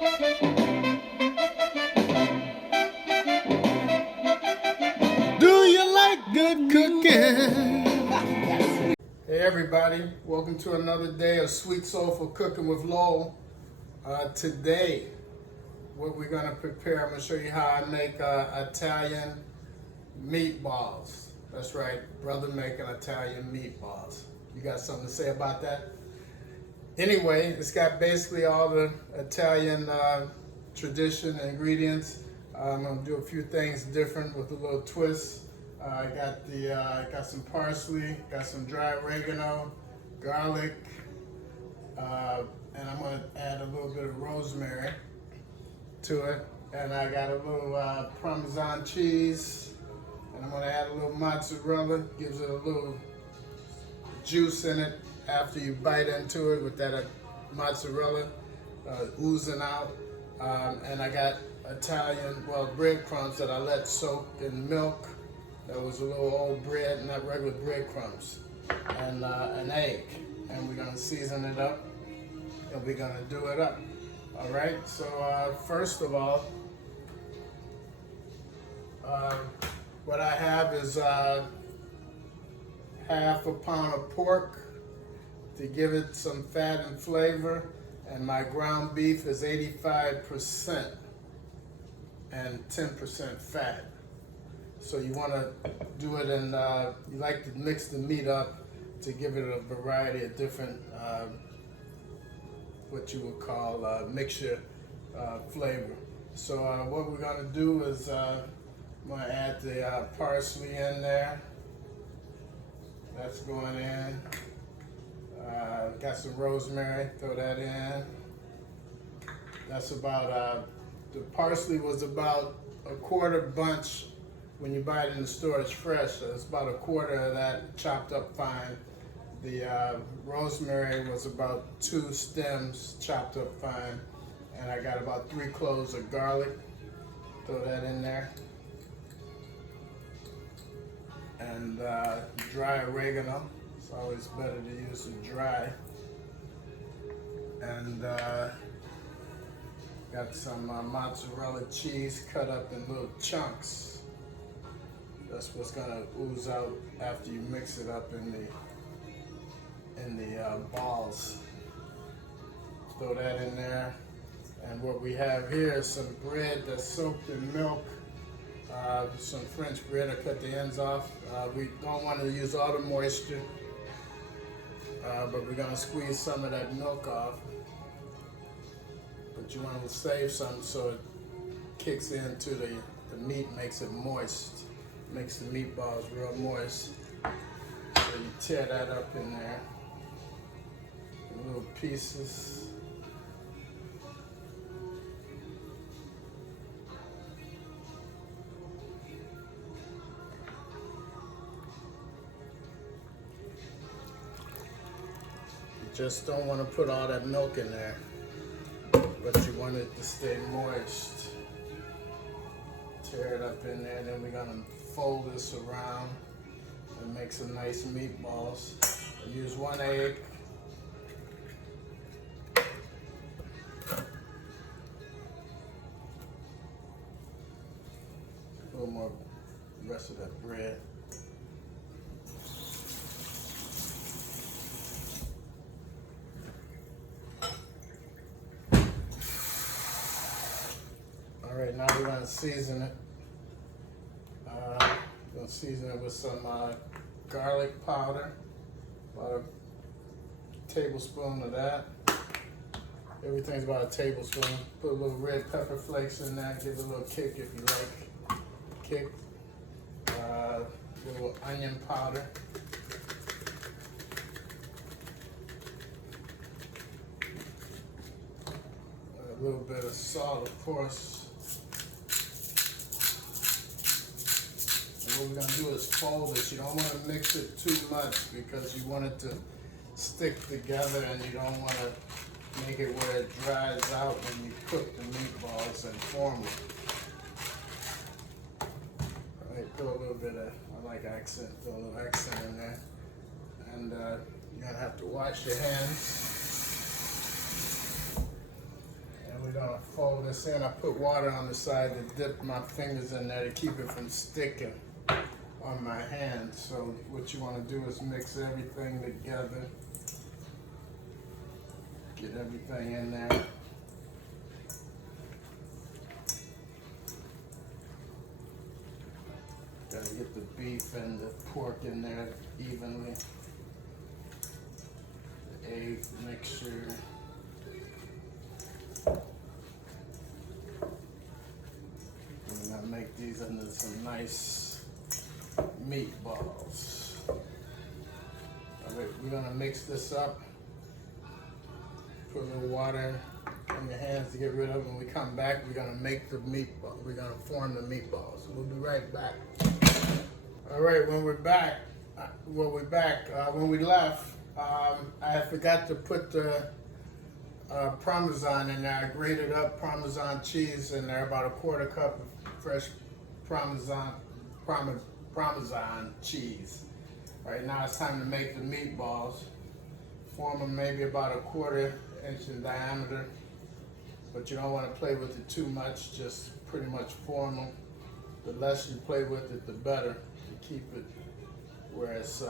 Do you like good cooking? Hey everybody, welcome to another day of Sweet Soulful Cooking with Lowell. Today, what we're going to prepare, I'm going to show you how I make Italian meatballs. That's right, brother making Italian meatballs. You got something to say about that? Anyway, it's got basically all the Italian tradition ingredients. I'm going to do a few things different with a little twist. I got some parsley, got some dry oregano, garlic, and I'm going to add a little bit of rosemary to it. And I got a little Parmesan cheese, and I'm going to add a little mozzarella. Gives it a little juice in it after you bite into it with that mozzarella oozing out. And I got Italian, breadcrumbs that I let soak in milk. That was a little old bread, not regular breadcrumbs, and an egg. And we're gonna season it up, and we're gonna do it up. All right, so first of all, what I have is half a pound of pork to give it some fat and flavor, and my ground beef is 85% and 10% fat. So you want to do it in, you like to mix the meat up to give it a variety of different, what you would call mixture flavor. So what we're going to do is I'm going to add the parsley in there. That's going in. Got some rosemary, throw that in. That's about, the parsley was about a quarter bunch. When you buy it in the store, it's fresh, so it's about a quarter of that chopped up fine. The rosemary was about 2 stems chopped up fine. And I got about 3 cloves of garlic. Throw that in there. And dry oregano. It's always better to use the dry. And got some mozzarella cheese cut up in little chunks. That's what's gonna ooze out after you mix it up in the balls. Throw that in there. And what we have here is some bread that's soaked in milk. Some French bread. I cut the ends off. We don't want to use all the moisture, but we're gonna squeeze some of that milk off. But you want to save some so it kicks into the meat, makes it moist. Makes the meatballs real moist. So you tear that up in there in little pieces. You just don't want to put all that milk in there, but you want it to stay moist. Tear it up in there, then we're gonna fold this around and make some nice meatballs. Use 1 egg. A little more rest of that bread. All right, now we're gonna season it. We'll season it with some garlic powder, about a tablespoon of that. Everything's about a tablespoon. Put a little red pepper flakes in there, give it a little kick if you like kick. A little onion powder. A little bit of salt, of course. What we're going to do is fold it. You don't want to mix it too much because you want it to stick together, and you don't want to make it where it dries out when you cook the meatballs and form them. All right, throw a little bit of, I like accent, throw a little accent in there. And you're going to have to wash your hands. And we're going gonna fold this in. I put water on the side to dip my fingers in there to keep it from sticking on my hand. So what you want to do is mix everything together. Get everything in there. Gotta get the beef and the pork in there evenly. The egg mixture. We're gonna make these into some nice meatballs. Alright, we're gonna mix this up. Put a little water on your hands to get rid of it. When we come back, we're gonna make the meatball. We're gonna form the meatballs. We'll be right back. All right, when we're back, when we left, I forgot to put the Parmesan in there. I grated up Parmesan cheese in there, about a quarter cup of fresh Parmesan cheese. All right, now it's time to make the meatballs. Form them maybe about a quarter inch in diameter, but you don't want to play with it too much. Just pretty much form them. The less you play with it, the better. To keep it where it's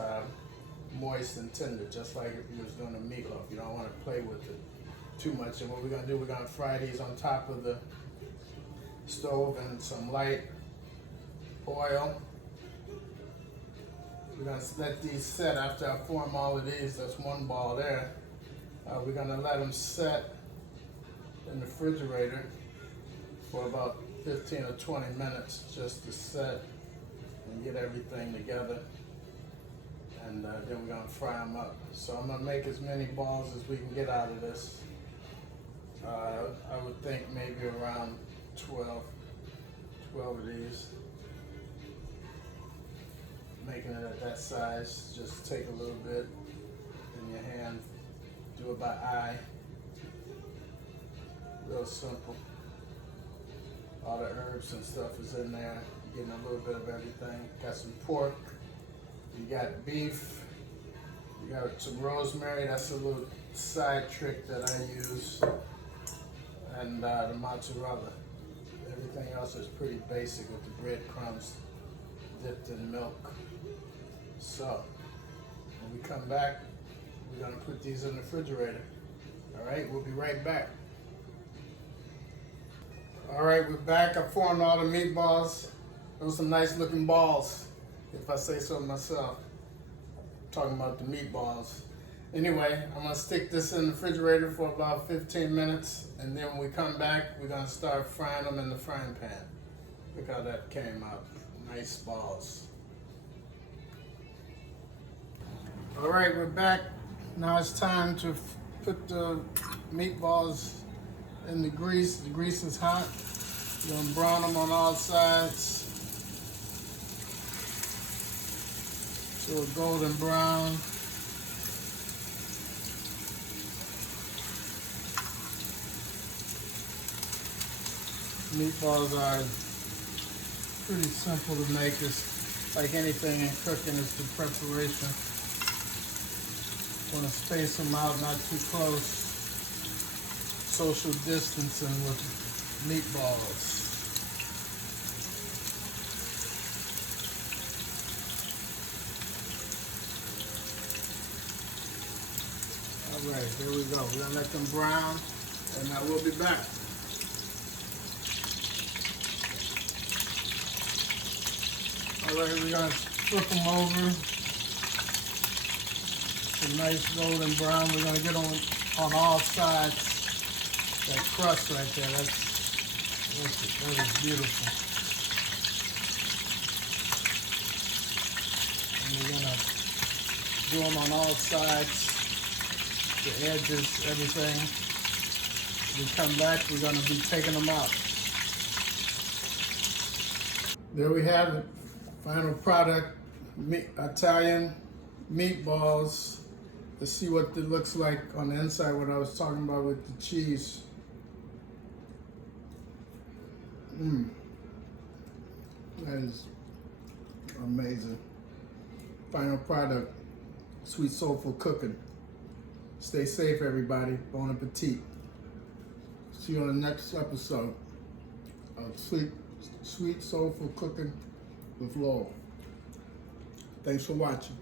moist and tender, just like if you was doing a meatloaf. You don't want to play with it too much. And what we're gonna do, we're gonna fry these on top of the stove in some light oil. We're gonna let these set after I form all of these. That's one ball there. We're gonna let them set in the refrigerator for about 15 or 20 minutes just to set and get everything together. And then we're gonna fry them up. So I'm gonna make as many balls as we can get out of this. I would think maybe around 12 of these. Making it at that size, just take a little bit in your hand, do it by eye. Real simple. All the herbs and stuff is in there. You're getting a little bit of everything. Got some pork, you got beef, you got some rosemary. That's a little side trick that I use. And the mozzarella. Everything else is pretty basic with the breadcrumbs dipped in milk. So, when we come back, we're gonna put these in the refrigerator. All right, we'll be right back. All right, we're back. I formed all the meatballs. Those are some nice looking balls, if I say so myself. I'm talking about the meatballs. Anyway, I'm gonna stick this in the refrigerator for about 15 minutes, and then when we come back, we're gonna start frying them in the frying pan. Look how that came out. Nice balls. All right, we're back. Now it's time to put the meatballs in the grease. The grease is hot. You're gonna brown them on all sides to a golden brown. Meatballs are pretty simple to make. It's like anything in cooking, it's the preparation. Want to space them out, not too close. Social distancing with meatballs. All right, here we go. We're gonna let them brown, and I will be back. All right, we're gonna flip them over. A nice golden brown. We're gonna get on all sides. That crust right there, that is beautiful. And we're gonna do them on all sides, the edges, everything. When we come back, we're gonna be taking them out. There we have it. Final product, Italian meatballs. Let's see what it looks like on the inside, what I was talking about with the cheese. That is amazing. Final product, sweet soulful cooking. Stay safe, everybody. Bon appetit. See you on the next episode of Sweet Soulful Cooking with Lowell. Thanks for watching.